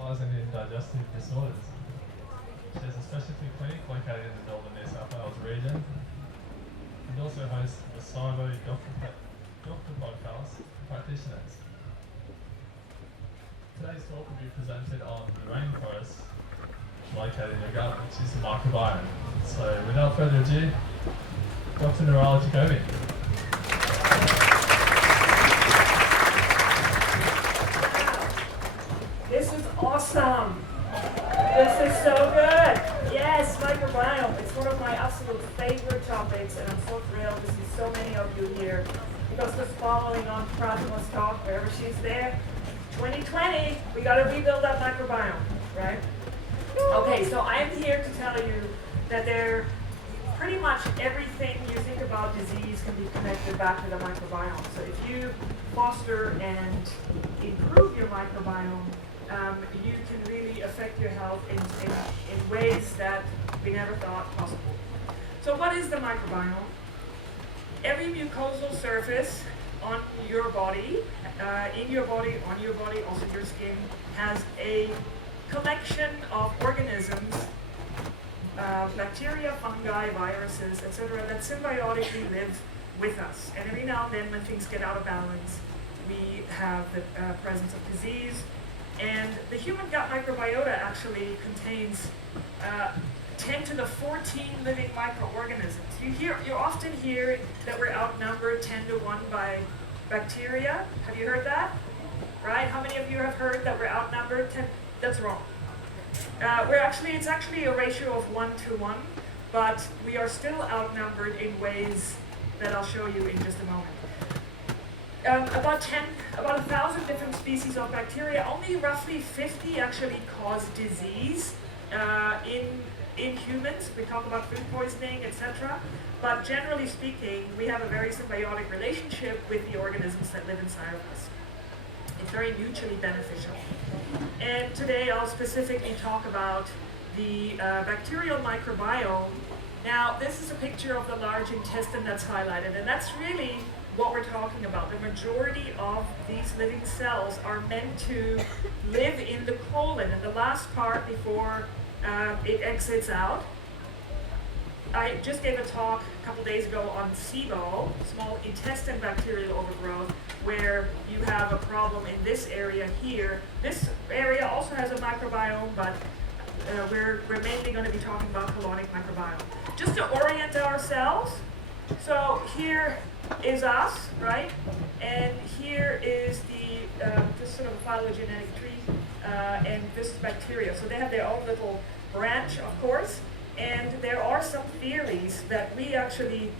specialising in digestive disorders. She has a specialty clinic located in the Melbourne, New South Wales region, and also hosts the Cybo Doctor podcast for practitioners. Today's talk will be presented on the Rainforest located in your gut, which is the microbiome. So without further ado, Dr. Nirala Jacobi. This is awesome. This is so good. Yes, microbiome. It's one of my absolute favorite topics, and I'm so thrilled to see so many of you here. Because just following on Pratima's talk, wherever she's there, 2020, we got to rebuild that microbiome, right? Okay, so I'm here to tell you that pretty much everything you think about disease can be connected back to the microbiome. So if you foster and improve your microbiome, you can really affect your health in ways that we never thought possible. So what is the microbiome? Every mucosal surface on your body, in your body, on your body, also your skin, has a collection of organisms, bacteria, fungi, viruses, etc., that symbiotically live with us. And every now and then when things get out of balance, we have the presence of disease. And the human gut microbiota actually contains 10 to the 14 living microorganisms. You often hear that we're outnumbered 10 to 1 by bacteria. Have you heard that? Right? How many of you have heard that we're outnumbered 10? That's wrong. It's actually a ratio of 1 to 1, but we are still outnumbered in ways that I'll show you in just a moment. About 1,000 different species of bacteria, only roughly 50 actually cause disease in humans. We talk about food poisoning, etc. But generally speaking, we have a very symbiotic relationship with the organisms that live inside of us. It's very mutually beneficial. And today I'll specifically talk about the bacterial microbiome. Now, this is a picture of the large intestine that's highlighted, and that's really what we're talking about. The majority of these living cells are meant to live in the colon, in the last part before it exits out. I just gave a talk a couple days ago on SIBO, small intestine bacterial overgrowth, where you have a problem in this area here. This area also has a microbiome, but we're mainly going to be talking about colonic microbiome. Just to orient ourselves, so here is us, right? And here is this sort of phylogenetic tree, and this is bacteria. So they have their own little branch, of course. And there are some theories that we actually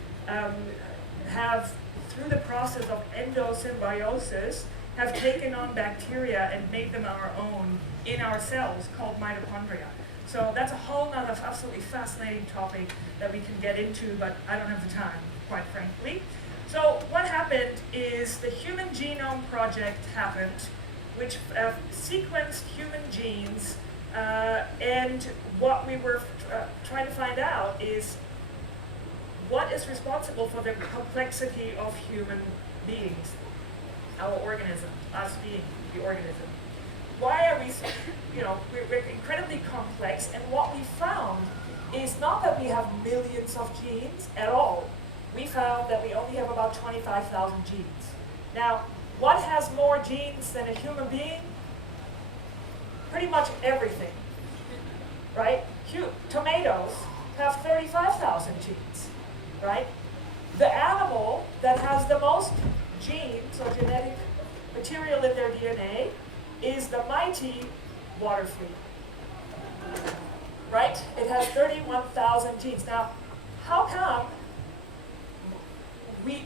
have, through the process of endosymbiosis, have taken on bacteria and made them our own in our cells, called mitochondria. So that's a whole nother absolutely fascinating topic that we can get into, but I don't have the time, quite frankly. So what happened is the Human Genome Project happened, which sequenced human genes, and what we were trying to find out is what is responsible for the complexity of human beings, our organism, us being the organism. Why are we, we're incredibly complex, and what we found is not that we have millions of genes at all. We found that we only have about 25,000 genes. Now, what has more genes than a human being? Pretty much everything, right? Tomatoes have 35,000 genes, right? The animal that has the most genes or genetic material in their DNA is the mighty water flea, right? It has 31,000 genes. Now, how come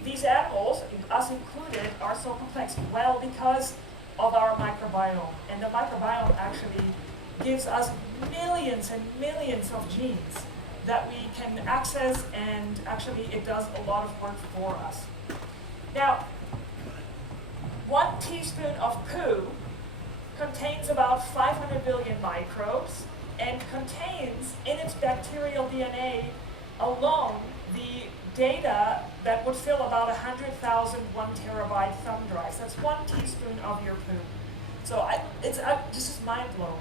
these animals, us included, are so complex? Well, because of our microbiome. And the microbiome actually gives us millions and millions of genes that we can access, and actually it does a lot of work for us. Now, 1 teaspoon of poo contains about 500 billion microbes and contains in its bacterial DNA alone the data that would fill about 100,000 1 terabyte thumb drives. That's 1 teaspoon of your poo. So it's just mind blowing.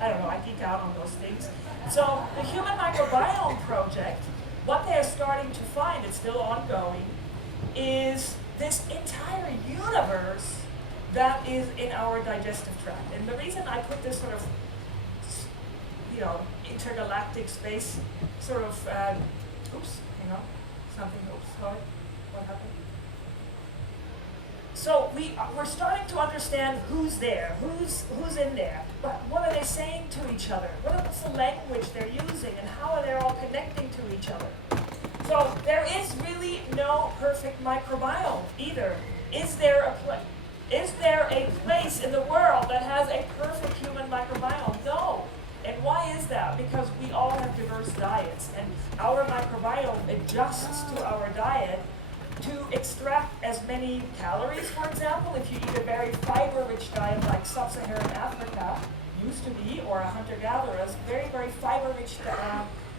I don't know, I geek out on those things. So the Human Microbiome Project, what they're starting to find, it's still ongoing, is this entire universe that is in our digestive tract. And the reason I put this sort of, intergalactic space sort of, sorry, what happened? So we're starting to understand who's there, who's in there, but what are they saying to each other? What's the language they're using, and how are they all connecting to each other? So there is really no perfect microbiome either. Is there a place in the world that has a perfect human microbiome? No. And why is that? Because we all have diverse diets, and our microbiome adjusts to our diet to extract as many calories, for example. If you eat a very fiber-rich diet like sub-Saharan Africa used to be, or a hunter-gatherers, very, very fiber-rich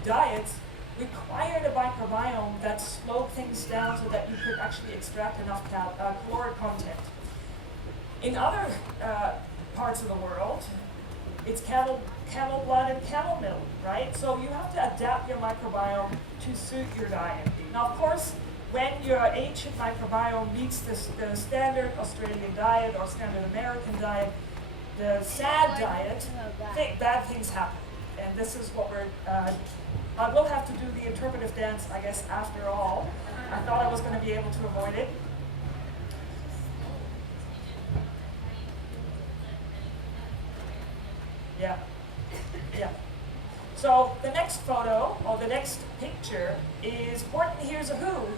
diets required a microbiome that slowed things down so that you could actually extract enough caloric content. In other parts of the world, it's camel blood and camel milk, right? So you have to adapt your microbiome to suit your diet. Now, of course, when your ancient microbiome meets the standard Australian diet or standard American diet, the SAD diet, bad things happen. And this is what I will have to do the interpretive dance, I guess, after all. I thought I was going to be able to avoid it. Yeah. So the next photo, or the next picture, is Horton Hears a Who,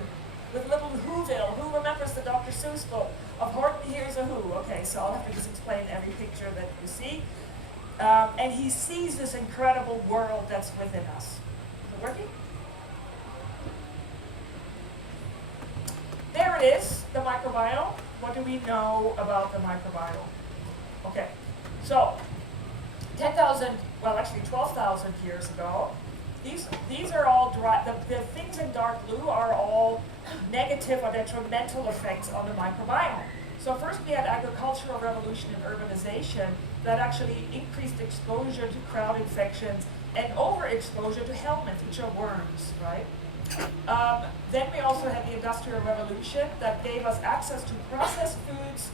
with little Whoville. Who remembers the Dr. Seuss book of Horton Hears a Who? Okay, so I'll have to just explain every picture that you see. And he sees this incredible world that's within us. Is it working? There it is, the microbiome. What do we know about the microbiome? Okay, so 10,000, well actually 12,000 years ago, these are all the things in dark blue are all negative or detrimental effects on the microbiome. So first we had agricultural revolution and urbanization that actually increased exposure to crowd infections and overexposure to helminths, which are worms, right? Then we also had the Industrial Revolution that gave us access to processed foods,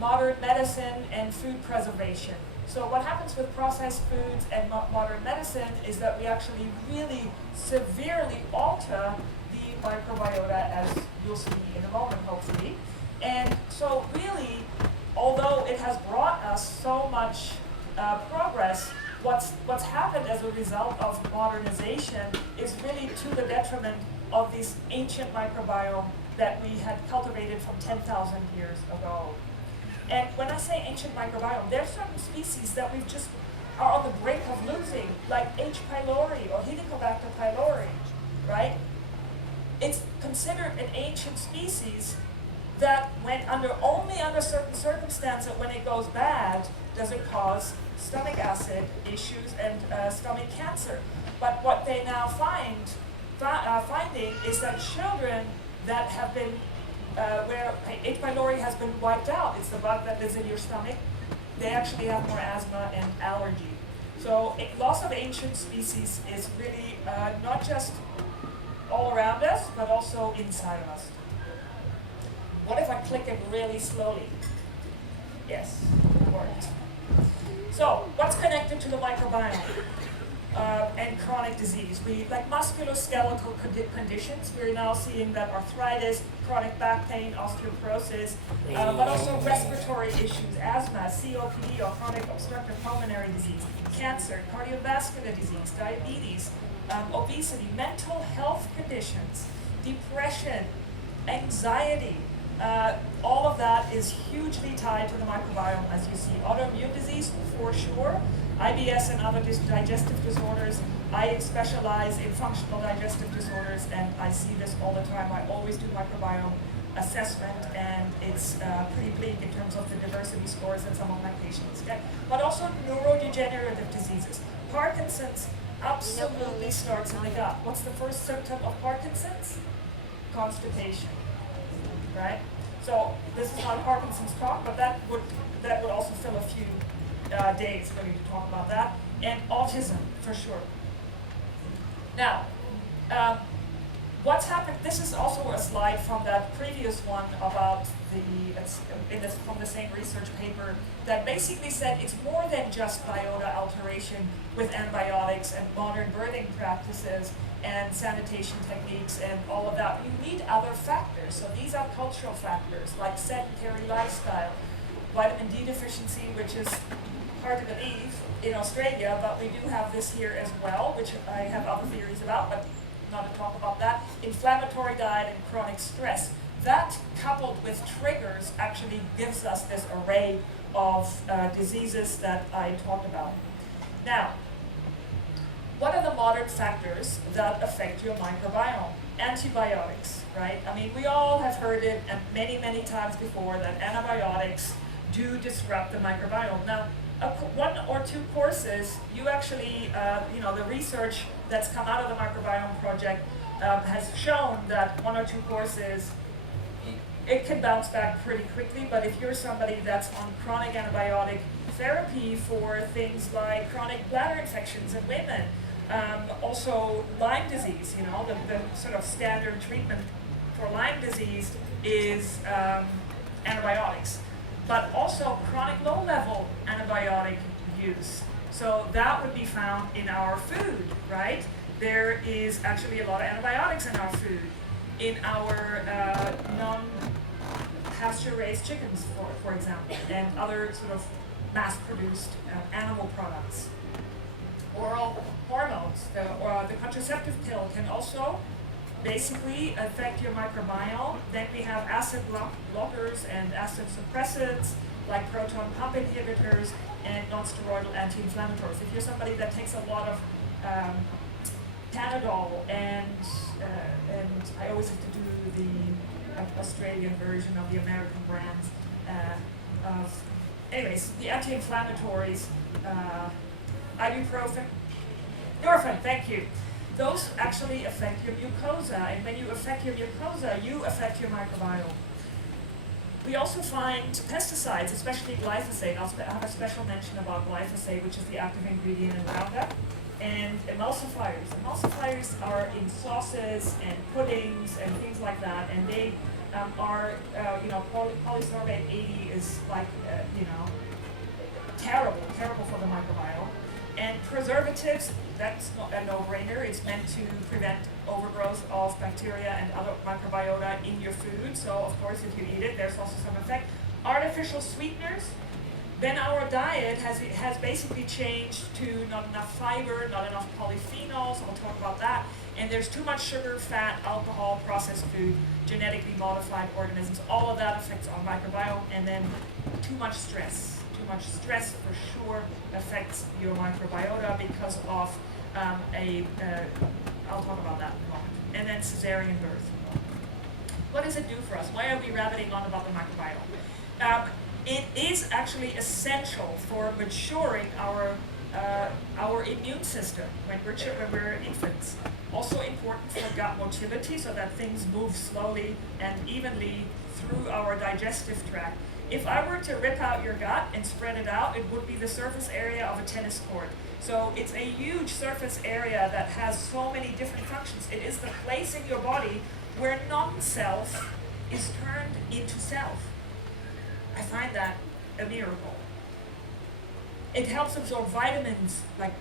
modern medicine, and food preservation. So what happens with processed foods and modern medicine is that we actually really severely alter the microbiota, as you'll see in a moment, hopefully. And so really, although it has brought us so much progress, what's happened as a result of modernization is really to the detriment of this ancient microbiome that we had cultivated from 10,000 years ago. And when I say ancient microbiome, there are certain species that we just are on the brink of losing, like H. pylori or Helicobacter pylori, right? It's considered an ancient species that only under certain circumstances, when it goes bad, does it cause stomach acid issues and stomach cancer. But what they now finding is that children that have been where H. pylori has been wiped out, it's the bug that lives in your stomach, they actually have more asthma and allergy. So loss of ancient species is really not just all around us, but also inside of us. What if I click it really slowly? Yes, it worked. So, what's connected to the microbiome and chronic disease? Like musculoskeletal conditions, we're now seeing that arthritis, chronic back pain, osteoporosis, but also respiratory issues, asthma, COPD or chronic obstructive pulmonary disease, cancer, cardiovascular disease, diabetes, obesity, mental health conditions, depression, anxiety. All of that is hugely tied to the microbiome, as you see. Autoimmune disease, for sure. IBS and other digestive disorders. I specialize in functional digestive disorders, and I see this all the time. I always do microbiome assessment, and it's pretty bleak in terms of the diversity scores that some of my patients get. But also neurodegenerative diseases. Parkinson's absolutely starts in the gut. What's the first symptom of Parkinson's? Constipation, right? So this is not Parkinson's talk, but that would also fill a few days for me to talk about that. And autism, for sure. Now, what's happened, this is also a slide from that previous one about from the same research paper that basically said it's more than just biota alteration with antibiotics and modern birthing practices and sanitation techniques and all of that. You need other factors. So these are cultural factors like sedentary lifestyle, vitamin D deficiency, which is hard to believe in Australia, but we do have this here as well, which I have other theories about, but not to talk about that. Inflammatory diet and chronic stress. That, coupled with triggers, actually gives us this array of diseases that I talked about. Now, what are the modern factors that affect your microbiome? Antibiotics, right? I mean, we all have heard it many, many times before that antibiotics do disrupt the microbiome. Now, one or two courses, you actually, the research that's come out of the microbiome project has shown that one or two courses, it can bounce back pretty quickly, but if you're somebody that's on chronic antibiotic therapy for things like chronic bladder infections in women, also Lyme disease, the sort of standard treatment for Lyme disease is antibiotics, but also chronic low-level antibiotic use. So that would be found in our food, right? There is actually a lot of antibiotics in our food. In our non-pasture-raised chickens, for example, and other sort of mass-produced animal products. Oral hormones, the contraceptive pill can also basically affect your microbiome. Then we have acid blockers and acid suppressants, like proton pump inhibitors and non-steroidal anti-inflammatories. If you're somebody that takes a lot of Panadol and I always have to do the Australian version of the American brands anyways, the anti-inflammatories, ibuprofen, Norepinephrine, thank you. Those actually affect your mucosa, and when you affect your mucosa, you affect your microbiome. We also find pesticides, especially glyphosate. I'll have a special mention about glyphosate, which is the active ingredient in Roundup, and emulsifiers. Emulsifiers are in sauces and puddings and things like that, and they are, polysorbate 80 is like, terrible for the microbiome. And preservatives, that's not a no-brainer. It's meant to prevent overgrowth of bacteria and other microbiota in your food. So, of course, if you eat it, there's also some effect. Artificial sweeteners. Then our diet has basically changed to not enough fiber, not enough polyphenols. I'll talk about that. And there's too much sugar, fat, alcohol, processed food, genetically modified organisms. All of that affects our microbiome. And then too much stress. Too much stress for sure affects your microbiota because of I'll talk about that in a moment. And then cesarean birth. What does it do for us? Why are we rabbiting on about the microbiome? It is actually essential for maturing our immune system when we're infants. Also important for gut motility, so that things move slowly and evenly through our digestive tract. If I were to rip out your gut and spread it out, it would be the surface area of a tennis court. So it's a huge surface area that has so many different functions. It is the place in your body where non-self is turned into self. I find that a miracle. It helps absorb vitamins like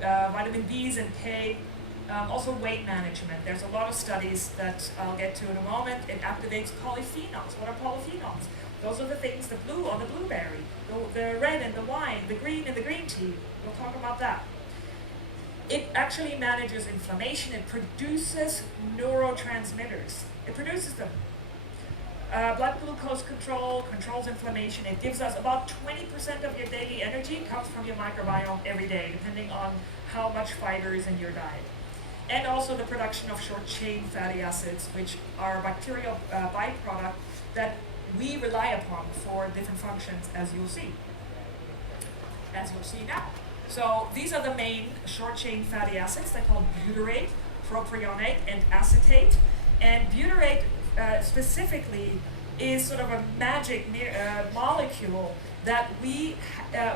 vitamin B's and K, also weight management. There's a lot of studies that I'll get to in a moment. It activates polyphenols. What are polyphenols? Those are the things, the blue on the blueberry, the red in the wine, the green in the green tea. We'll talk about that. It actually manages inflammation. It produces neurotransmitters. It produces them. Blood glucose controls inflammation. It gives us about 20% of your daily energy comes from your microbiome every day, depending on how much fiber is in your diet. And also the production of short-chain fatty acids, which are a bacterial byproduct that we rely upon for different functions, as you'll see now. So these are the main short-chain fatty acids. They're called butyrate, propionate, and acetate. And butyrate specifically is sort of a magic molecule that we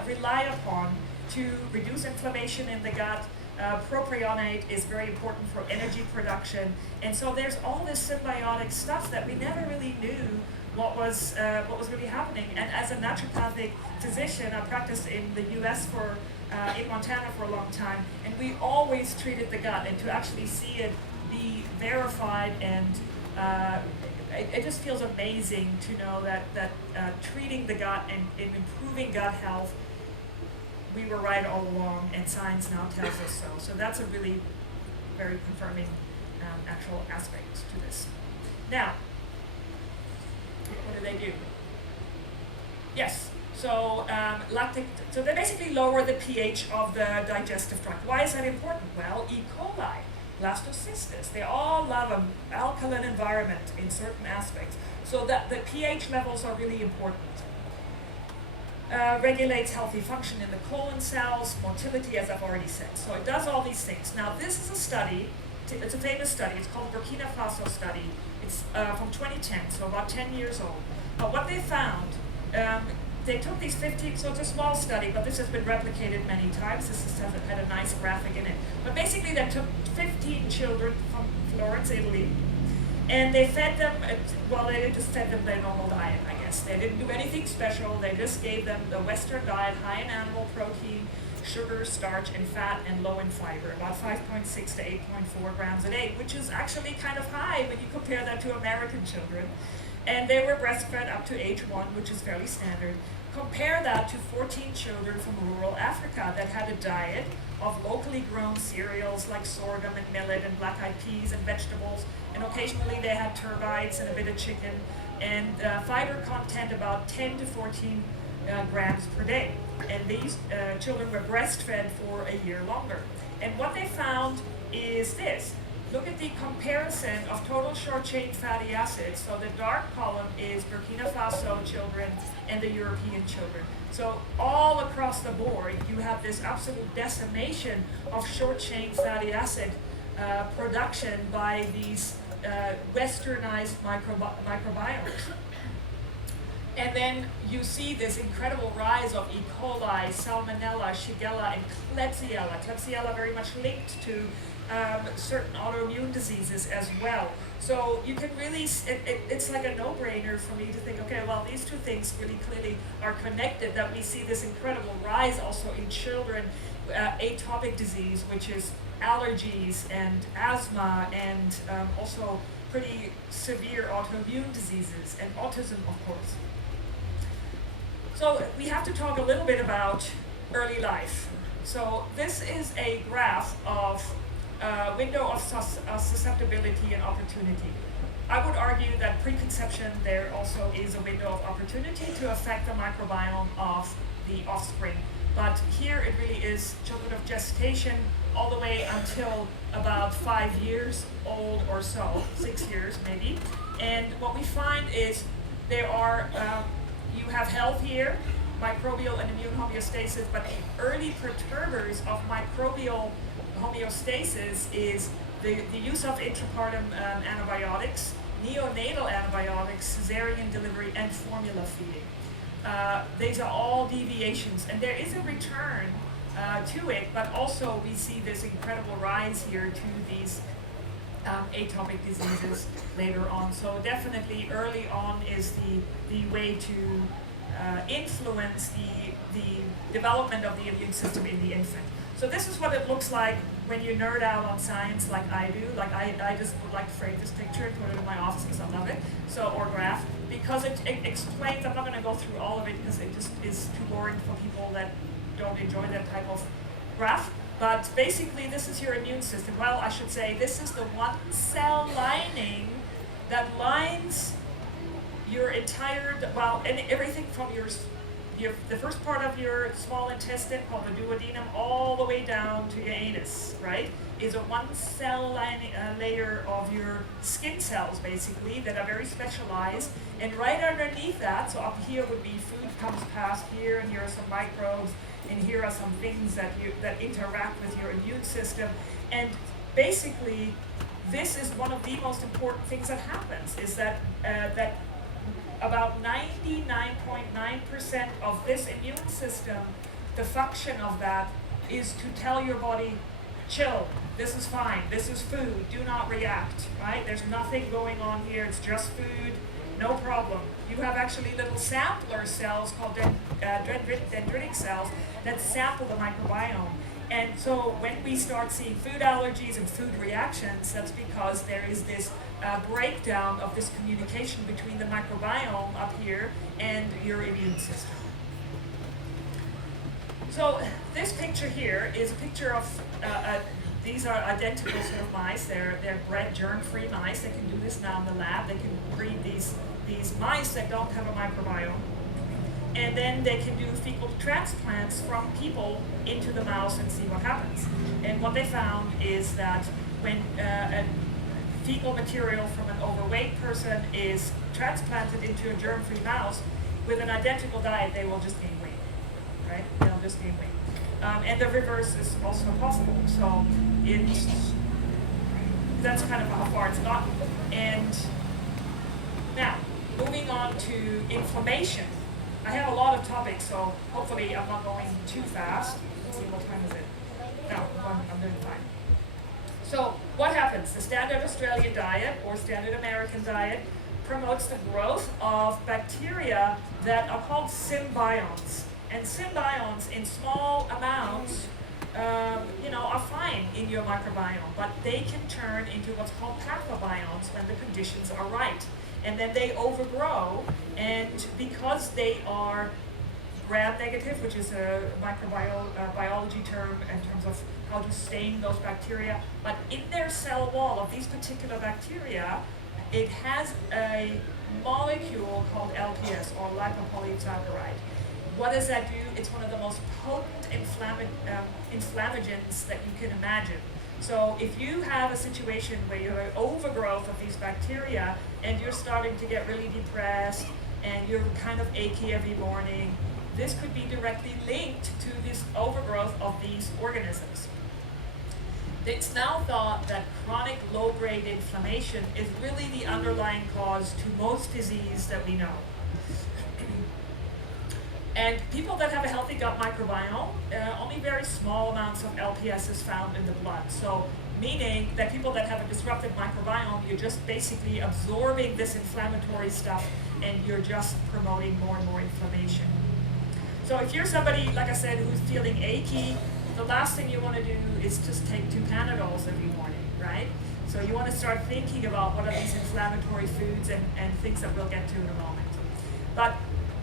rely upon to reduce inflammation in the gut. Propionate is very important for energy production, and so there's all this symbiotic stuff that we never really knew what was really happening. And as a naturopathic physician, I practiced in the U.S. in Montana for a long time, and we always treated the gut, and to actually see it be verified, and it just feels amazing to know that treating the gut and improving gut health, we were right all along, and science now tells us so. So that's a really very confirming actual aspect to this. Now, what do they do? Yes, so so they basically lower the pH of the digestive tract. Why is that important? Well, E. coli, blastocystis, they all love an alkaline environment in certain aspects. So that the pH levels are really important. Regulates healthy function in the colon cells, motility, as I've already said. So it does all these things. Now this is a study, it's a famous study, it's called Burkina Faso study. It's from 2010, so about 10 years old. What they found, they took these 15, so it's a small study, but this has been replicated many times. This has had a nice graphic in it. But basically they took 15 children from Florence, Italy, and they fed them, they just fed them their normal diet, I guess. They didn't do anything special. They just gave them the Western diet, high in animal protein, sugar, starch, and fat, and low in fiber, about 5.6 to 8.4 grams a day, which is actually kind of high when you compare that to American children. And they were breastfed up to age 1, which is fairly standard. Compare that to 14 children from rural Africa that had a diet of locally grown cereals like sorghum and millet and black-eyed peas and vegetables, and occasionally they had turbites and a bit of chicken, and fiber content about 10 to 14 grams per day. And these children were breastfed for a year longer. And what they found is this. Look at the comparison of total short-chain fatty acids. So the dark column is Burkina Faso children and the European children. So all across the board, you have this absolute decimation of short-chain fatty acid production by these westernized microbiomes. And then you see this incredible rise of E. coli, Salmonella, Shigella, and Klebsiella. Klebsiella very much linked to certain autoimmune diseases as well. So you can really, it's like a no-brainer for me to think, okay, well, these two things really clearly are connected, that we see this incredible rise also in children, atopic disease, which is allergies and asthma, and also pretty severe autoimmune diseases, and autism, of course. So we have to talk a little bit about early life. So this is a graph of window of susceptibility and opportunity. I would argue that preconception there also is a window of opportunity to affect the microbiome of the offspring. But here it really is children of gestation all the way until about 5 years old or so, 6 years maybe. And what we find is there are, you have health here, microbial and immune homeostasis, but the early perturbers of microbial homeostasis is the use of intrapartum antibiotics, neonatal antibiotics, cesarean delivery, and formula feeding. These are all deviations, and there is a return to it, but also we see this incredible rise here to these atopic diseases later on. So definitely early on is the way to influence the development of the immune system in the infant. So this is what it looks like when you nerd out on science like I do. Like I just would like to frame this picture and put it in my office because I love it. So, or graph, because it explains, I'm not going to go through all of it because it just is too boring for people that don't enjoy that type of graph. But basically this is your immune system. Well, I should say this is the one cell lining that lines your entire, well, and everything from the first part of your small intestine called the duodenum all the way down to your anus, right, is a one cell layer of your skin cells basically that are very specialized. And right underneath that, so up here would be food comes past here, and here are some microbes, and here are some things that interact with your immune system. And basically this is one of the most important things that happens, is that about 99.9% of this immune system, the function of that is to tell your body, chill, this is fine, this is food, do not react, right? There's nothing going on here, it's just food, no problem. You have actually little sampler cells called dendritic cells that sample the microbiome. And so when we start seeing food allergies and food reactions, that's because there is this breakdown of this communication between the microbiome up here and your immune system. So this picture here is a picture of, these are identical sort of mice. They're bred germ-free mice. They can do this now in the lab. They can breed these mice that don't have a microbiome. And then they can do fecal transplants from people into the mouse and see what happens. And what they found is that when fecal material from an overweight person is transplanted into a germ-free mouse, with an identical diet, they will just gain weight, right? They'll just gain weight. And the reverse is also possible. So that's kind of how far it's gotten. And now, moving on to inflammation. I have a lot of topics, so hopefully I'm not going too fast. Let's see, what time is it? No, I'm doing fine. So what happens? The standard Australian diet or standard American diet promotes the growth of bacteria that are called symbionts. And symbionts in small amounts are fine in your microbiome, but they can turn into what's called pathobionts when the conditions are right. And then they overgrow, and because they are gram-negative, which is a microbiology term in terms of how to stain those bacteria, but in their cell wall of these particular bacteria, it has a molecule called LPS, or lipopolysaccharide. What does that do? It's one of the most potent inflammagens that you can imagine. So if you have a situation where you have an overgrowth of these bacteria and you're starting to get really depressed and you're kind of achy every morning, this could be directly linked to this overgrowth of these organisms. It's now thought that chronic low-grade inflammation is really the underlying cause to most disease that we know. And people that have a healthy gut microbiome, only very small amounts of LPS is found in the blood. So meaning that people that have a disrupted microbiome, you're just basically absorbing this inflammatory stuff and you're just promoting more and more inflammation. So if you're somebody, like I said, who's feeling achy, the last thing you want to do is just take 2 Panadols every morning, right? So you want to start thinking about what are these inflammatory foods and things that we'll get to in a moment. But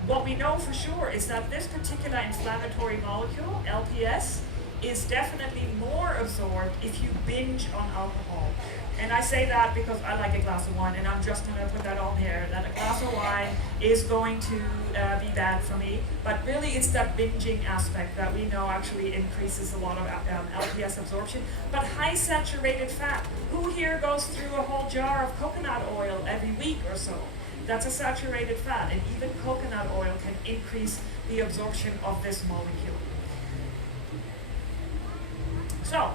what we know for sure is that this particular inflammatory molecule, LPS, is definitely more absorbed if you binge on alcohol. And I say that because I like a glass of wine, and I'm just going to put that on here, that a glass of wine is going to be bad for me. But really it's that binging aspect that we know actually increases a lot of LPS absorption. But high saturated fat, who here goes through a whole jar of coconut oil every week or so? That's a saturated fat, and even coconut oil can increase the absorption of this molecule. So,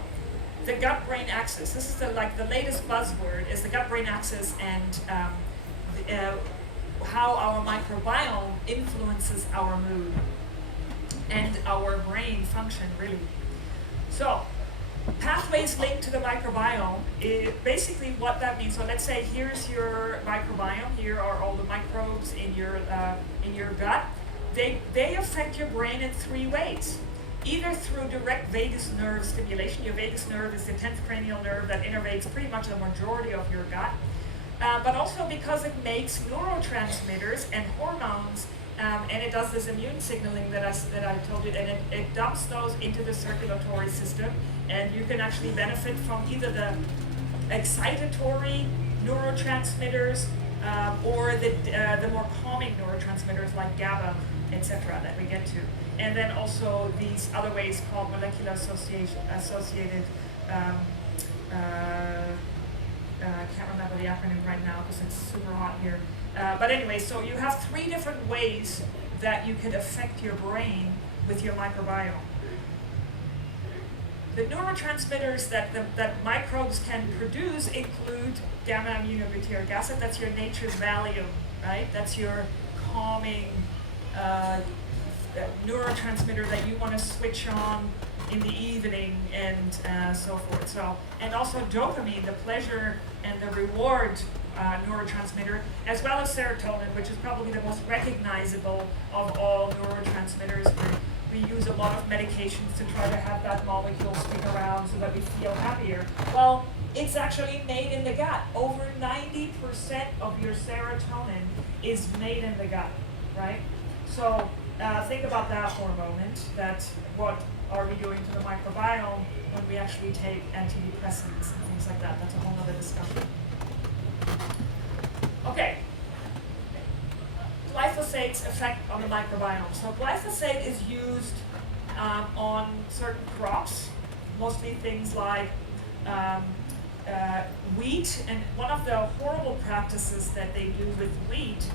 the gut-brain axis. This is the latest buzzword is the gut-brain axis, and how our microbiome influences our mood and our brain function, really. So, pathways linked to the microbiome, basically what that means. So let's say here's your microbiome. Here are all the microbes in your gut. They affect your brain in 3 ways. Either through direct vagus nerve stimulation. Your vagus nerve is the 10th cranial nerve that innervates pretty much the majority of your gut. But also because it makes neurotransmitters and hormones, and it does this immune signaling that I told you, and it dumps those into the circulatory system, and you can actually benefit from either the excitatory neurotransmitters or the more calming neurotransmitters like GABA, etc. that we get to. And then also these other ways called molecular associated, I can't remember the acronym right now because it's super hot here. But anyway, so you have 3 different ways that you can affect your brain with your microbiome. The neurotransmitters that microbes can produce include gamma-aminobutyric acid, that's your nature's Valium, right? That's your calming neurotransmitter that you want to switch on in the evening and so forth. So, and also dopamine, the pleasure and the reward neurotransmitter, as well as serotonin, which is probably the most recognizable of all neurotransmitters. We use a lot of medications to try to have that molecule stick around so that we feel happier. Well, it's actually made in the gut. Over 90% of your serotonin is made in the gut, right? So think about that for a moment, that what are we doing to the microbiome when we actually take antidepressants and things like that. That's a whole other discussion. Okay. Glyphosate's effect on the microbiome. So glyphosate is used on certain crops, mostly things like wheat. And one of the horrible practices that they do with wheat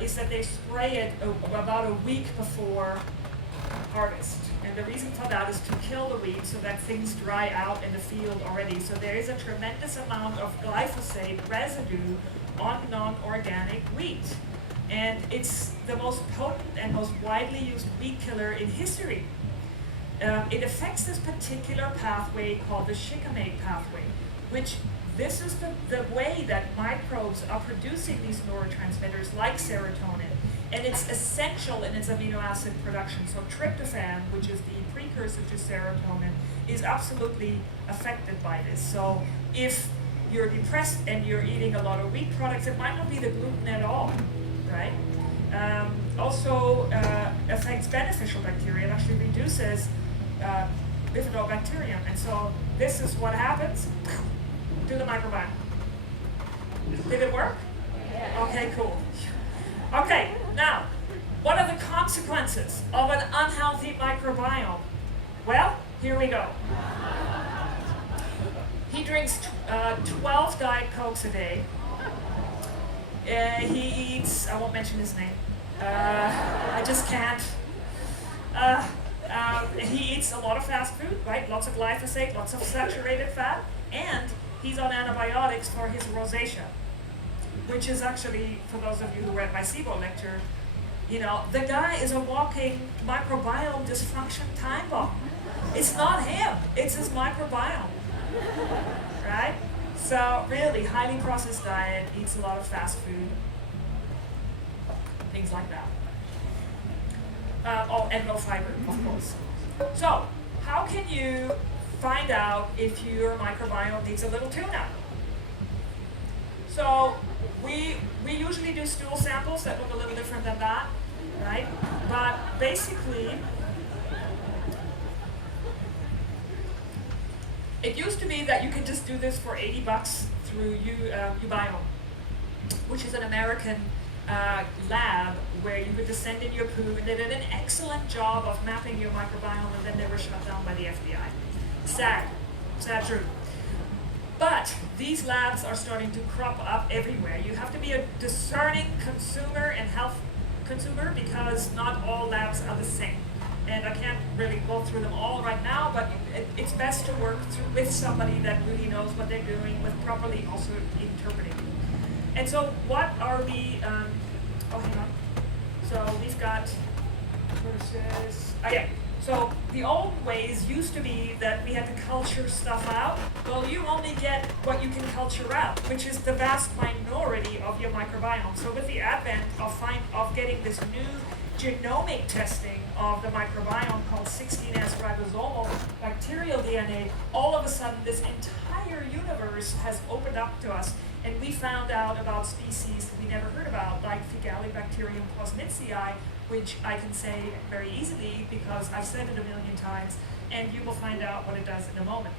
is that they spray it about a week before harvest. And the reason for that is to kill the weed so that things dry out in the field already. So there is a tremendous amount of glyphosate residue on non-organic wheat. And it's the most potent and most widely used weed killer in history. It affects this particular pathway called the shikimate pathway, which this is the way that microbes are producing these neurotransmitters like serotonin. And it's essential in its amino acid production. So tryptophan, which is the precursor to serotonin, is absolutely affected by this. So if you're depressed and you're eating a lot of wheat products, it might not be the gluten at all, right? Also affects beneficial bacteria. It actually reduces bifidobacterium. And so this is what happens to the microbiome. Did it work? Yeah. Okay, cool. Okay, now, what are the consequences of an unhealthy microbiome? Well, here we go. He drinks 12 Diet Cokes a day. He eats, I won't mention his name. I just can't. He eats a lot of fast food, right? Lots of glyphosate, lots of saturated fat, and he's on antibiotics for his rosacea, which is actually, for those of you who read my SIBO lecture, you know, the guy is a walking microbiome dysfunction time bomb. It's not him, it's his microbiome, right? So really, highly processed diet, eats a lot of fast food, things like that. And no fiber, of course. So, how can you find out if your microbiome needs a little tune-up? So, we usually do stool samples that look a little different than that, right? But basically, it used to be that you could just do this for $80 through Ubiome, which is an American lab where you could just send in your poo, and they did an excellent job of mapping your microbiome, and then they were shut down by the FBI. Sad truth. But these labs are starting to crop up everywhere. You have to be a discerning consumer and health consumer, because not all labs are the same. And I can't really go through them all right now, but it's best to work with somebody that really knows what they're doing, with properly also interpreting. And so what are we, hang on. So we've got versus, so the old ways used to be that we had to culture stuff out. Well, you only get what you can culture out, which is the vast minority of your microbiome. So with the advent of getting this new genomic testing of the microbiome called 16S ribosomal bacterial DNA, all of a sudden this entire universe has opened up to us, and we found out about species that we never heard about, like Fecal Bacterium plasmidii, which I can say very easily because I've said it a million times, and you will find out what it does in a moment.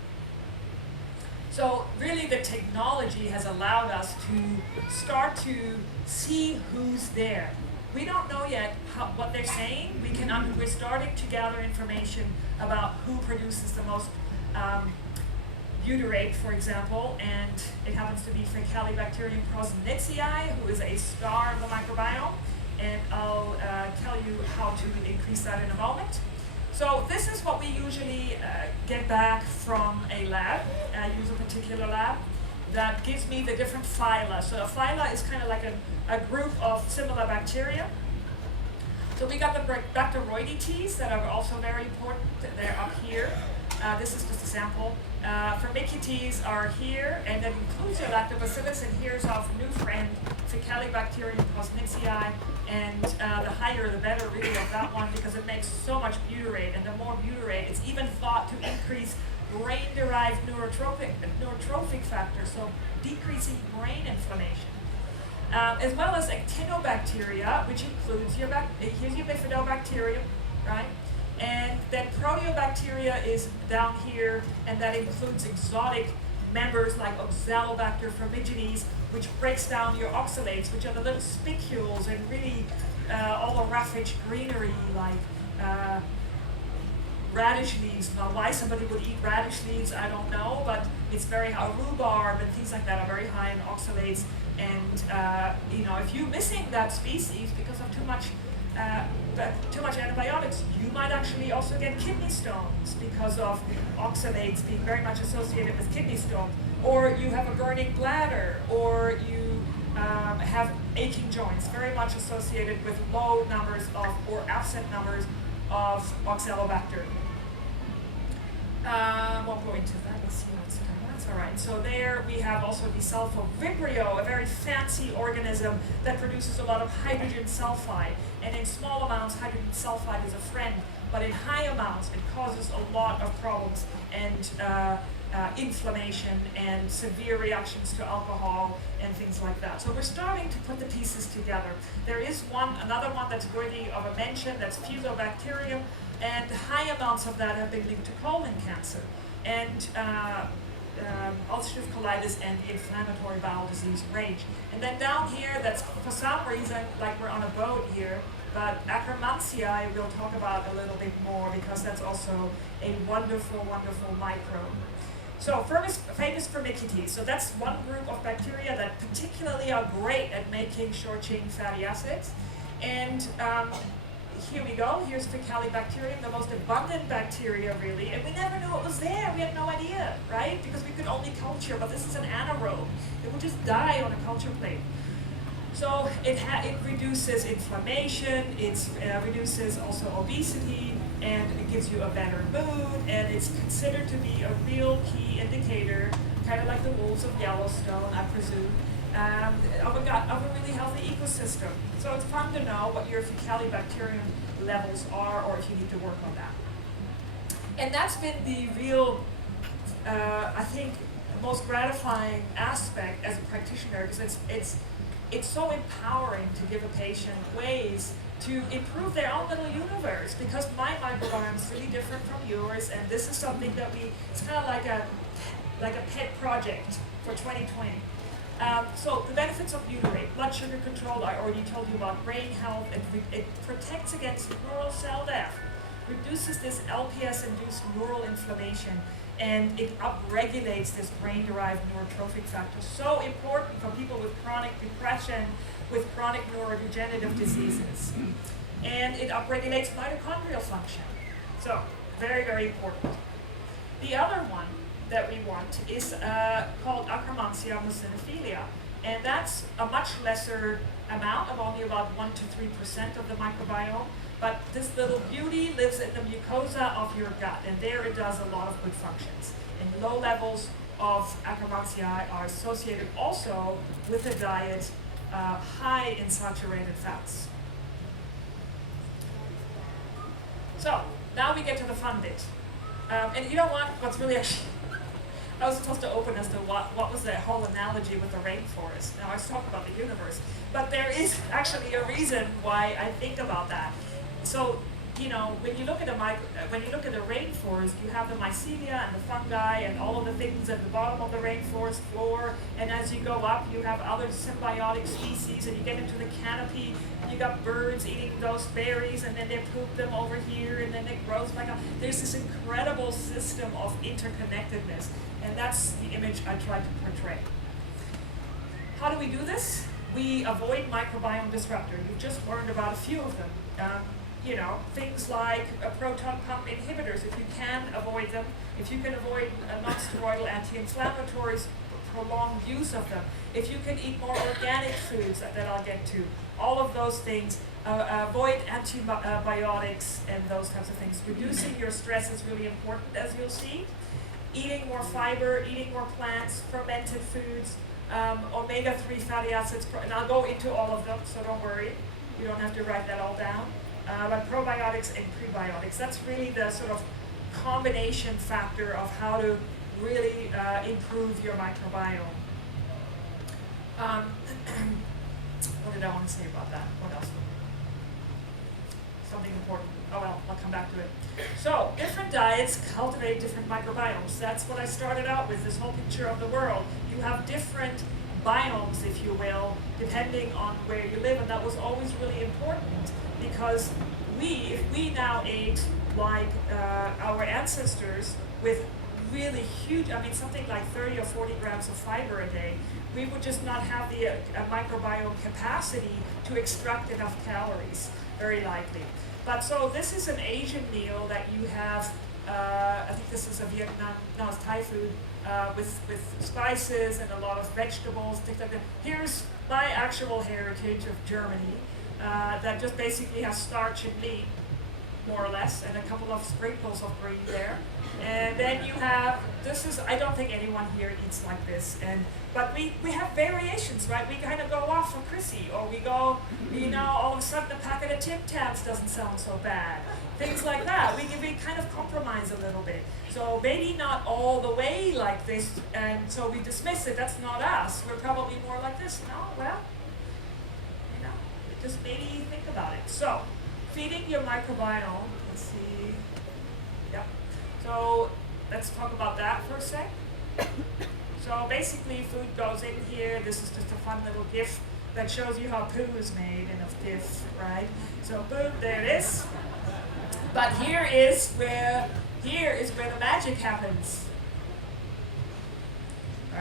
So really the technology has allowed us to start to see who's there. We don't know yet what they're saying. We're starting to gather information about who produces the most butyrate, for example, and it happens to be Fecal plasmidii, who is a star of the microbiome, and I'll tell you how to increase that in a moment. So this is what we usually get back from a lab. I use a particular lab. that gives me the different phyla. So a phyla is kind of like a group of similar bacteria. So we got the Bacteroidetes that are also very important. They're up here. This is just a sample. Firmicutes are here, and that includes your lactobacillus, and here's our new friend, Fecalibacterium cosmitzii, and the higher the better really of that one, because it makes so much butyrate, and the more butyrate, it's even thought to increase brain-derived neurotrophic factors, so decreasing brain inflammation. As well as actinobacteria, which includes here's your bifidobacterium, right? And then proteobacteria is down here, and that includes exotic members like Oxalobacter formigenes, which breaks down your oxalates, which are the little spicules and really oloraphic greenery like radish leaves. Now, why somebody would eat radish leaves, I don't know, but it's very high. Rhubarb and things like that are very high in oxalates. And if you're missing that species because of too much antibiotics, you might actually also get kidney stones because of oxalates being very much associated with kidney stones. Or you have a burning bladder, or you have aching joints, very much associated with low numbers or absent numbers of Oxalobacter. Won't go into that. Let's see what's going on. That's all right. So there we have also the Sulfur Vibrio, a very fancy organism that produces a lot of hydrogen sulfide. And in small amounts, hydrogen sulfide is a friend, but in high amounts, it causes a lot of problems and inflammation and severe reactions to alcohol and things like that. So we're starting to put the pieces together. There is another one that's worthy of a mention, that's Fusobacterium, and high amounts of that have been linked to colon cancer and ulcerative colitis and inflammatory bowel disease range. And then down here, that's for some reason, like we're on a boat here, but Akkermansia we'll talk about a little bit more because that's also a wonderful, wonderful microbe. So famous Firmicutes. So that's one group of bacteria that particularly are great at making short-chain fatty acids. And here we go. Here's Fecalibacterium, the most abundant bacteria really. And we never knew it was there. We had no idea, right? Because we could only culture, but this is an anaerobe. It would just die on a culture plate. So it reduces inflammation, it reduces also obesity, and it gives you a better mood, and it's considered to be a real key indicator, kind of like the wolves of Yellowstone, I presume, of a really healthy ecosystem. So it's fun to know what your Fecalibacterium levels are, or if you need to work on that. And that's been the real, I think, most gratifying aspect as a practitioner, because it's so empowering to give a patient ways to improve their own little universe, because my microbiome is really different from yours, and this is something that it's kind of like a pet project for 2020. So the benefits of butyrate: blood sugar control, I already told you about. Brain health, it protects against neural cell death, reduces this LPS-induced neural inflammation, and it upregulates this brain-derived neurotrophic factor. So important for people with chronic depression, with chronic neurodegenerative diseases. And it upregulates mitochondrial function. So, very, very important. The other one that we want is called Akkermansia mucinophilia. And that's a much lesser amount of only about 1 to 3% of the microbiome. But this little beauty lives in the mucosa of your gut, and there it does a lot of good functions. And low levels of Akkermansia are associated also with a diet high in saturated fats. So, now we get to the fun bit. And you know what's really actually, I was supposed to open as to what was that whole analogy with the rainforest. Now I was talking about the universe, but there is actually a reason why I think about that. So, when you look at a rainforest, you have the mycelia and the fungi and all of the things at the bottom of the rainforest floor. And as you go up, you have other symbiotic species, and you get into the canopy. You got birds eating those berries, and then they poop them over here, and then it grows back up. There's this incredible system of interconnectedness, and that's the image I try to portray. How do we do this? We avoid microbiome disruptor. You've just learned about a few of them. Things like proton pump inhibitors, if you can avoid them, if you can avoid non-steroidal anti-inflammatories, prolonged use of them, if you can eat more organic foods that I'll get to, all of those things, avoid antibiotics and those types of things. Reducing your stress is really important, as you'll see. Eating more fiber, eating more plants, fermented foods, omega-3 fatty acids, and I'll go into all of them, so don't worry. You don't have to write that all down. But probiotics and prebiotics, that's really the sort of combination factor of how to really improve your microbiome. What did I want to say about that? What else? Something important. Oh well, I'll come back to it. So, different diets cultivate different microbiomes. That's what I started out with, this whole picture of the world. You have different biomes, if you will, depending on where you live, and that was always really important because if we now ate like our ancestors with really huge, I mean something like 30 or 40 grams of fiber a day, we would just not have the microbiome capacity to extract enough calories, very likely. But so this is an Asian meal that you have, I think this is a Vietnam, no, it's Thai food, with spices and a lot of vegetables, things like that. Here's my actual heritage of Germany, that just basically has starch and meat, more or less, and a couple of sprinkles of green there. And then you have, this is, I don't think anyone here eats like this, but we have variations, right? We kind of go off for Chrissy, or we go, all of a sudden a packet of Tim Tams doesn't sound so bad. Things like that. We kind of compromise a little bit. So maybe not all the way like this, and so we dismiss it, that's not us. We're probably more like this. No, well, just maybe think about it. So, feeding your microbiome, let's see, yep. So, let's talk about that for a sec. So basically food goes in here. This is just a fun little GIF that shows you how poo is made in a GIF, right? So boom, there it is. But here is where the magic happens.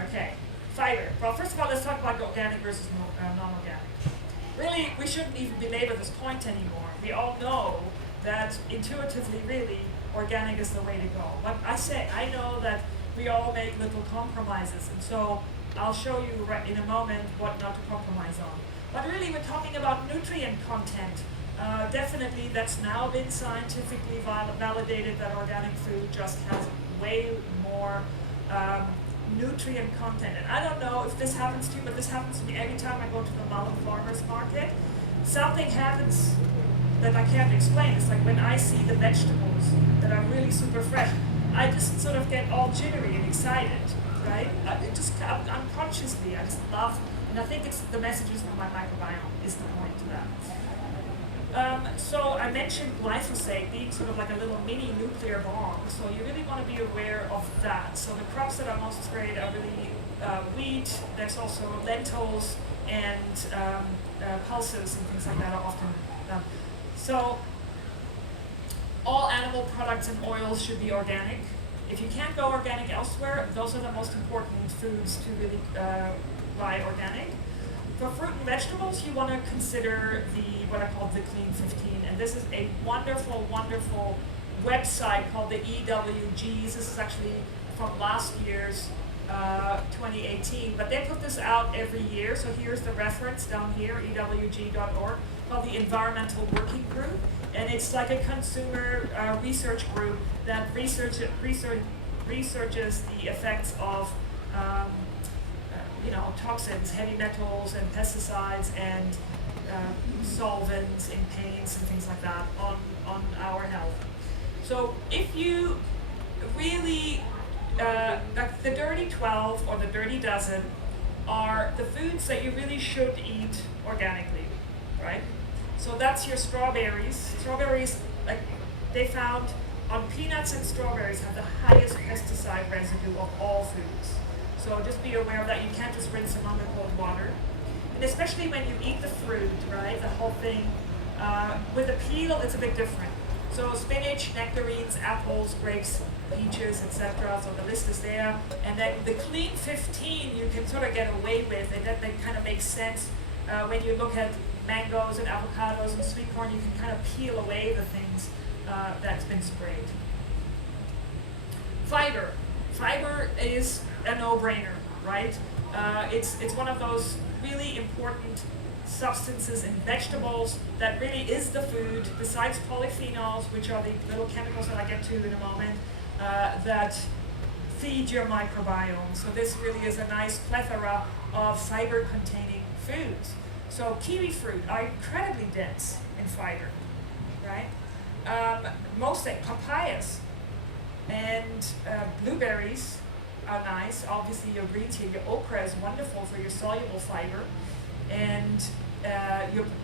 Okay, fiber. Well, first of all, let's talk about organic versus non-organic. Really, we shouldn't even belabor this point anymore. We all know that intuitively, really, organic is the way to go. But I know that we all make little compromises, and so I'll show you right in a moment what not to compromise on. But really, we're talking about nutrient content. Definitely, that's now been scientifically validated that organic food just has way more nutrient content. And I don't know if this happens to you, but this happens to me every time I go to the Mullen Farmers Market. Something happens that I can't explain. It's like when I see the vegetables that are really super fresh, I just sort of get all jittery and excited, right? Unconsciously, I just love, and I think it's the messages from my microbiome is the point to that. So I mentioned glyphosate being sort of like a little mini nuclear bomb, so you really want to be aware of that. So the crops that are most sprayed are really wheat, there's also lentils, and pulses and things like that are often done. So all animal products and oils should be organic. If you can't go organic elsewhere, those are the most important foods to really buy organic. For fruit and vegetables, you want to consider what I call the Clean 15, and this is a wonderful, wonderful website called the EWGs. This is actually from last year's 2018, but they put this out every year, so here's the reference down here, ewg.org, called the Environmental Working Group, and it's like a consumer research group that researches the effects of toxins, heavy metals, and pesticides, and solvents in paints and things like that on our health. So if you really, the dirty 12 or the dirty dozen are the foods that you really should eat organically, right? So that's your strawberries. Strawberries, like they found on peanuts and strawberries have the highest pesticide residue of all foods. So just be aware of that. You can't just rinse them under cold water. And especially when you eat the fruit, right, the whole thing, with a peel, it's a bit different. So spinach, nectarines, apples, grapes, peaches, etc. So the list is there. And then the Clean 15 you can sort of get away with, and that kind of makes sense when you look at mangoes and avocados and sweet corn. You can kind of peel away the things that's been sprayed. Fiber. Fiber is a no-brainer. right? It's one of those really important substances in vegetables that really is the food, besides polyphenols, which are the little chemicals that I get to in a moment, that feed your microbiome. So this really is a nice plethora of fiber-containing foods. So kiwi fruit are incredibly dense in fiber, right? Most papayas and blueberries are nice. Obviously your green tea, your okra is wonderful for your soluble fiber, and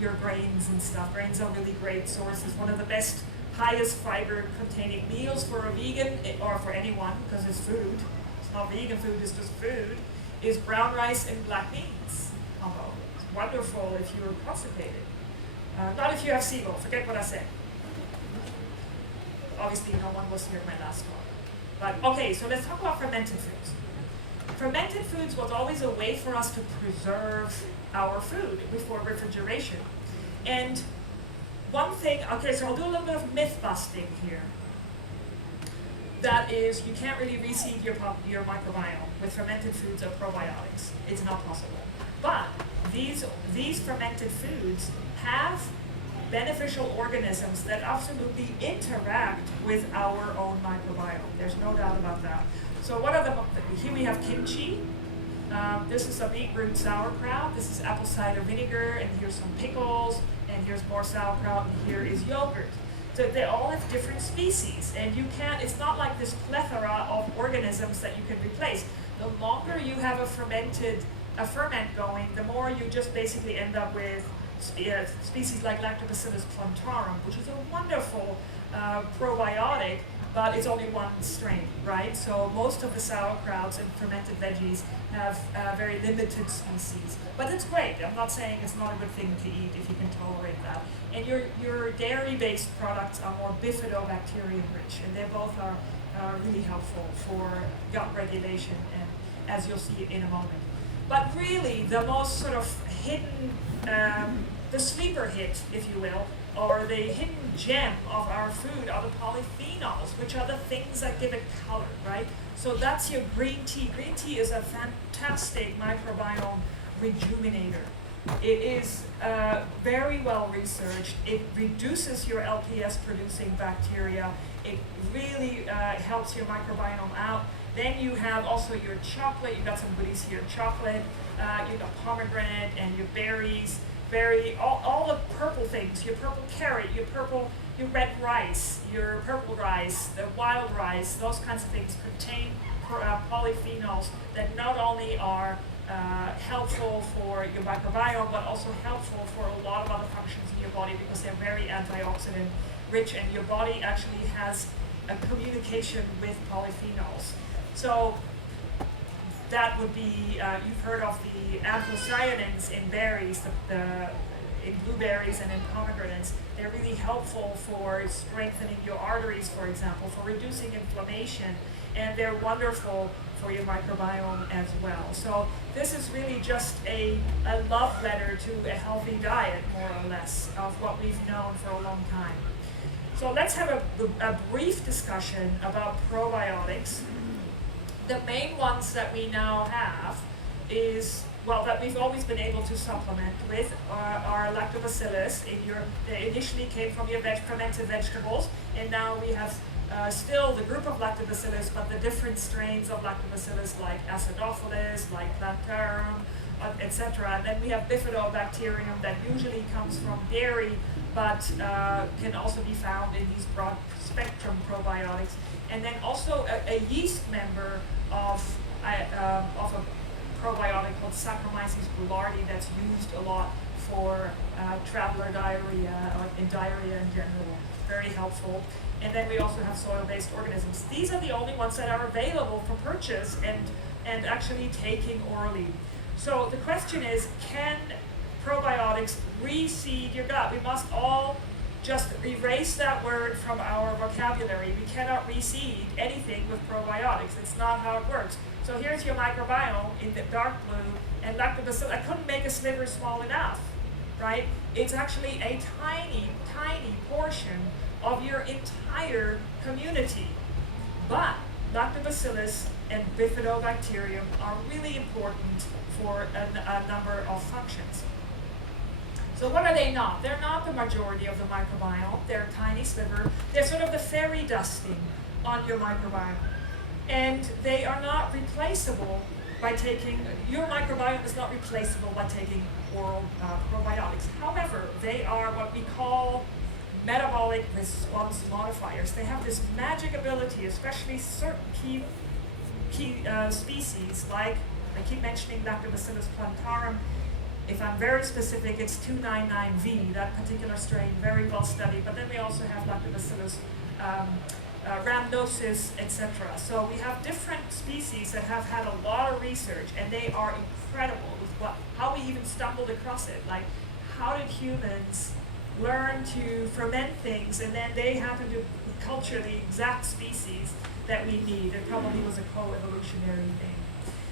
your grains and stuff. Grains are really great sources. One of the best, highest fiber containing meals for a vegan, or for anyone, because it's food. It's not vegan food, it's just food, is brown rice and black beans combo. It's wonderful if you're constipated. Not if you have SIBO, forget what I said. Obviously no one was here in my last talk. But okay, so let's talk about fermented foods. Fermented foods was always a way for us to preserve our food before refrigeration. And one thing, okay, so I'll do a little bit of myth busting here. That is, you can't really reseed your microbiome with fermented foods or probiotics. It's not possible. But these fermented foods have beneficial organisms that absolutely interact with our own microbiome. There's no doubt about that. So what are here we have kimchi. This is a beetroot sauerkraut. This is apple cider vinegar, and here's some pickles, and here's more sauerkraut, and here is yogurt. So they all have different species, and you can't, it's not like this plethora of organisms that you can replace. The longer you have a ferment going, the more you just basically end up with species like Lactobacillus plantarum, which is a wonderful probiotic, but it's only one strain, right? So most of the sauerkrauts and fermented veggies have very limited species. But it's great. I'm not saying it's not a good thing to eat if you can tolerate that. And your dairy-based products are more bifidobacterium rich, and they both are really helpful for gut regulation, and as you'll see in a moment. But really, the most sort of hidden, the sleeper hit, if you will, or the hidden gem of our food are the polyphenols, which are the things that give it color, right? So that's your green tea. Green tea is a fantastic microbiome rejuvenator. It is very well researched. It reduces your LPS producing bacteria. It really helps your microbiome out. Then you have also your chocolate. You got some goodies here. Chocolate, you got pomegranate and your berries. All the purple things, your purple carrot, your red rice, your purple rice, the wild rice, those kinds of things contain polyphenols that not only are helpful for your microbiome, but also helpful for a lot of other functions in your body, because they're very antioxidant rich, and your body actually has a communication with polyphenols. So that would be, you've heard of the anthocyanins in berries, in blueberries and in pomegranates. They're really helpful for strengthening your arteries, for example, for reducing inflammation, and they're wonderful for your microbiome as well. So this is really just a love letter to a healthy diet, more or less, of what we've known for a long time. So let's have a brief discussion about probiotics. The main ones that we now have is, well, that we've always been able to supplement with are lactobacillus. They initially came from your fermented vegetables, and now we have still the group of lactobacillus, but the different strains of lactobacillus like acidophilus, like plantarum, etc. And then we have bifidobacterium that usually comes from dairy, but can also be found in these broad spectrum probiotics. And then also a yeast member of a probiotic called Saccharomyces boulardii that's used a lot for traveler diarrhea, or in diarrhea in general. Very helpful. And then we also have soil-based organisms. These are the only ones that are available for purchase and actually taking orally. So the question is, can probiotics reseed your gut? We must all just erase that word from our vocabulary. We cannot reseed anything with probiotics. It's not how it works. So here's your microbiome in the dark blue, and lactobacillus, I couldn't make a sliver small enough, right? It's actually a tiny, tiny portion of your entire community. But lactobacillus lactobacillus and bifidobacterium are really important for a number of functions. So what are they not? They're not the majority of the microbiome. They're a tiny sliver. They're sort of the fairy dusting on your microbiome. And they are not replaceable by taking, your microbiome is not replaceable by taking oral probiotics. However, they are what we call metabolic response modifiers. They have this magic ability, especially certain key species, like I keep mentioning Lactobacillus plantarum. If I'm very specific, it's 299V, that particular strain, very well studied. But then we also have Lactobacillus rhamnosus, etc. So we have different species that have had a lot of research, and they are incredible with how we even stumbled across it. Like, how did humans learn to ferment things, and then they happen to culture the exact species that we need? It probably was a co-evolutionary thing.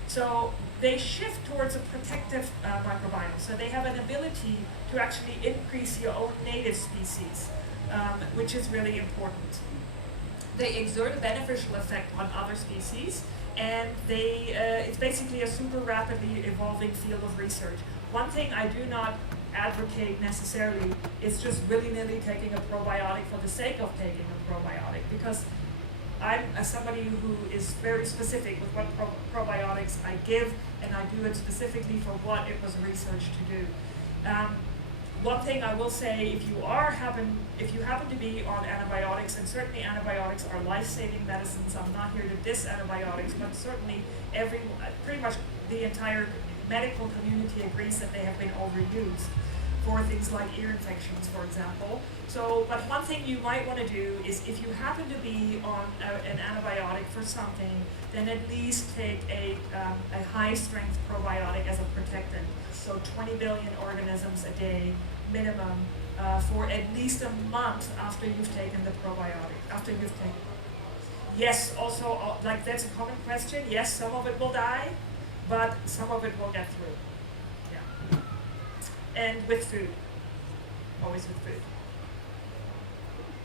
So they shift towards a protective microbiome. So they have an ability to actually increase your own native species, which is really important. They exert a beneficial effect on other species, and it's basically a super rapidly evolving field of research. One thing I do not advocate necessarily is just willy-nilly taking a probiotic for the sake of taking a probiotic, because I'm somebody who is very specific with what probiotics I give, and I do it specifically for what it was researched to do. One thing I will say, if you happen to be on antibiotics, and certainly antibiotics are life-saving medicines. I'm not here to diss antibiotics, but certainly pretty much the entire medical community agrees that they have been overused for things like ear infections, for example. So, but one thing you might want to do is, if you happen to be on an antibiotic for something, then at least take a high-strength probiotic as a protectant. So 20 billion organisms a day minimum for at least a month after you've taken the probiotic. Yes, also, like, that's a common question. Yes, some of it will die, but some of it will get through. Yeah. And with food. Always with food.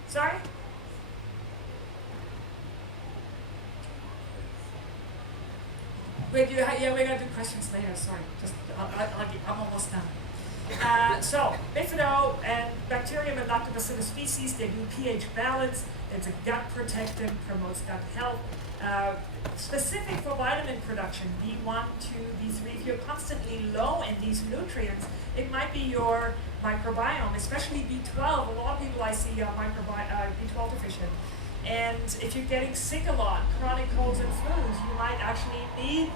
Sorry? Wait, yeah, we're gonna do questions later. Sorry, I'm almost done. So, bifido and bacterium and lactobacillus species, they do pH balance. It's a gut protectant, promotes gut health. Specific for vitamin production, B1, 2, B3. If you're constantly low in these nutrients, it might be your microbiome, especially B12. A lot of people I see are B12 deficient. And if you're getting sick a lot, chronic colds and flus, you might actually need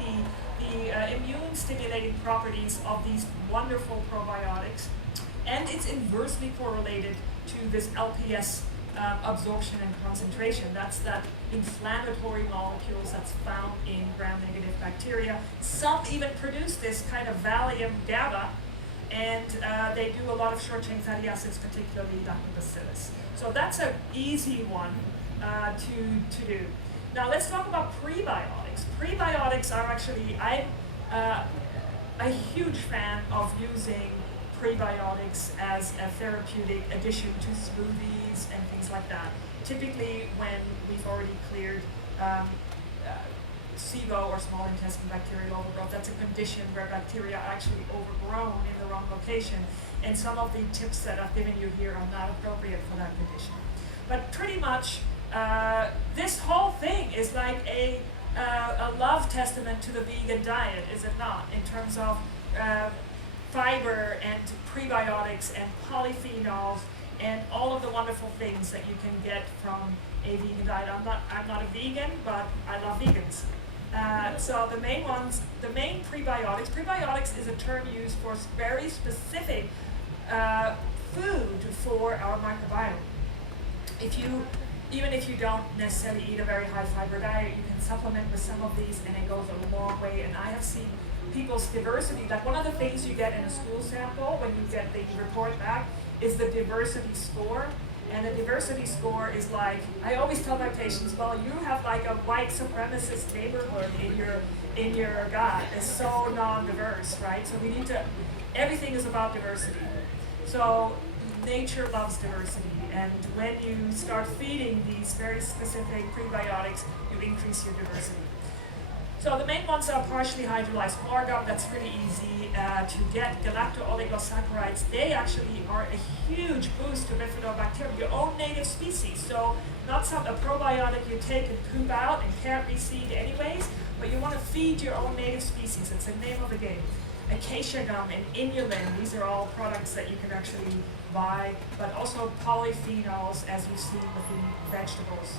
the immune stimulating properties of these wonderful probiotics. And it's inversely correlated to this LPS absorption and concentration. That's that inflammatory molecules that's found in gram-negative bacteria. Some even produce this kind of Valium GABA, and they do a lot of short-chain fatty acids, particularly lactobacillus. So that's an easy one to do. Now let's talk about prebiotics. Prebiotics are actually, I'm a huge fan of using prebiotics as a therapeutic addition to smoothies and things like that. Typically when we've already cleared SIBO, or small intestine bacterial overgrowth, that's a condition where bacteria are actually overgrown in the wrong location. And some of the tips that I've given you here are not appropriate for that condition. But pretty much this whole thing is like a love testament to the vegan diet, is it not? In terms of fiber and prebiotics and polyphenols and all of the wonderful things that you can get from a vegan diet. I'm not a vegan, but I love vegans. So the main prebiotics is a term used for very specific food for our microbiome. Even if you don't necessarily eat a very high fiber diet, you can supplement with some of these, and it goes a long way. And I have seen people's diversity, like one of the things you get in a school sample when you get the report back is the diversity score. And the diversity score is like, I always tell my patients, well, you have like a white supremacist neighborhood in your gut. It's so non-diverse, right? So everything is about diversity. So nature loves diversity, and when you start feeding these very specific prebiotics, you increase your diversity. So the main ones are partially hydrolyzed margum. That's really easy to get. Galacto-oligosaccharides, they actually are a huge boost to bifidobacterium, your own native species. So not a probiotic you take and poop out and can't reseed anyways, but you want to feed your own native species. It's the name of the game. Acacia gum and inulin, these are all products that you can actually buy, but also polyphenols, as you've seen with the vegetables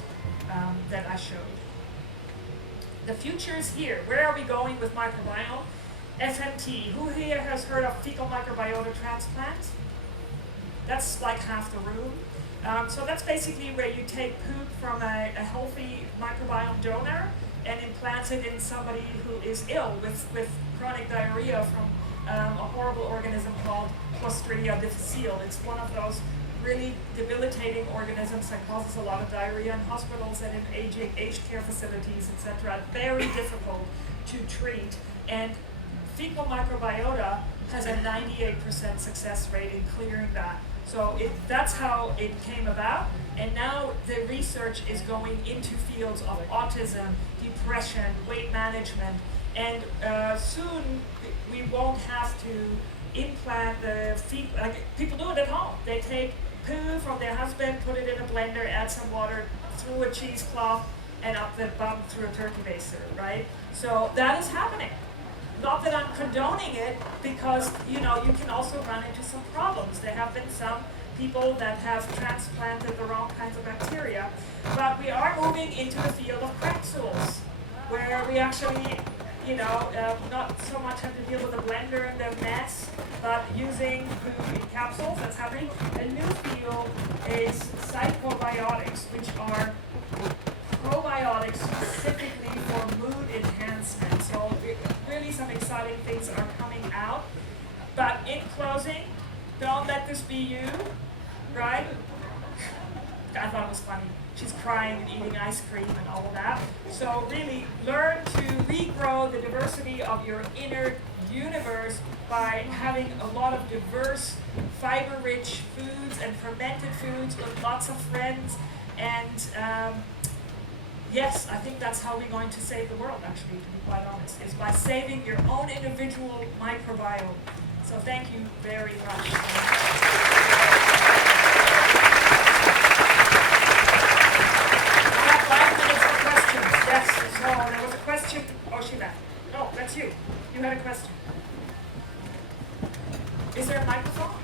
that I showed. The future is here. Where are we going with microbiome? FMT. Who here has heard of fecal microbiota transplant? That's like half the room. So that's basically where you take poop from a healthy microbiome donor and implant it in somebody who is ill with chronic diarrhea from a horrible organism called Clostridia difficile. It's one of those really debilitating organisms that causes a lot of diarrhea in hospitals and in aged care facilities, etc. Very difficult to treat, and fecal microbiota has a 98% success rate in clearing that. So that's how it came about, and now the research is going into fields of autism, depression, weight management, and soon we won't have to implant the fecal, like people do it at home. They take poo from their husband, put it in a blender, add some water, through a cheesecloth, and up the bum through a turkey baster, right? So that is happening. Not that I'm condoning it, because you can also run into some problems. There have been some people that have transplanted the wrong kinds of bacteria, but we are moving into the field of capsules, where we actually, not so much have to deal with the blender and the mess, but using food in capsules. That's happening. A new field is psychobiotics, which are probiotics specifically for mood enhancement. So really some exciting things are coming out. But in closing, don't let this be you, right? I thought it was funny. She's crying and eating ice cream and all of that. So really learn to regrow the diversity of your inner universe by having a lot of diverse, fiber-rich foods and fermented foods with lots of friends. And yes, I think that's how we're going to save the world, actually, to be quite honest, is by saving your own individual microbiome. So thank you very much. Yes, so there was a question. Oh, she left. No, that's you. You had a question. Is there a microphone?